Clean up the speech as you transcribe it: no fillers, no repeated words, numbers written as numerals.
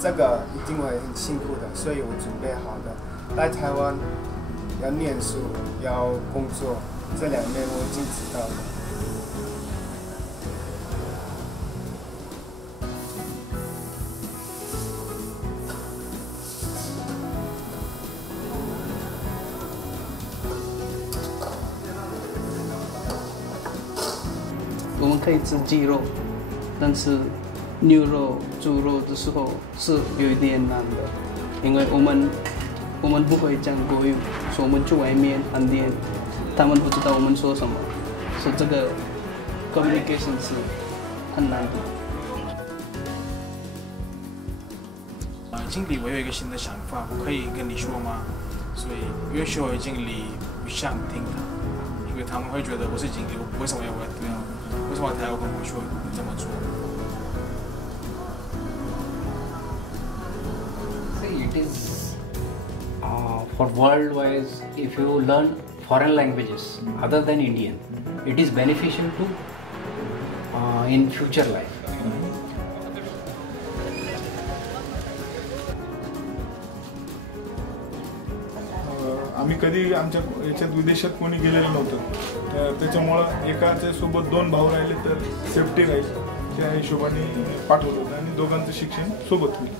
这个一定会很辛苦的，所以我准备好的。来台湾要念书，要工作，这两面我已经知道了。我们可以吃鸡肉，但是牛肉、猪肉的时候是有一点难的，因为我们不会讲国语，所以我们去外面饭店，他们不知道我们说什么，所以这个 communication 是很难的。经理，我有一个新的想法，我可以跟你说吗？所以约学会经理不想听他，因为他们会觉得我是经理，我为什么要为什么他要跟我说这么做？ It is for world-wise. If you learn foreign languages other than Indian, it is beneficial to in future life. आम्ही कधी आमच्या याच्यात विदेशात कोणी गेलेलं नव्हतं, तर त्याच्यामुळं एकाच्या सोबत दोन भाऊ राहिले तर सेफ्टी राहील त्या हिशोबाने पाठवलं होतं आणि दोघांचं शिक्षण सोबत होईल.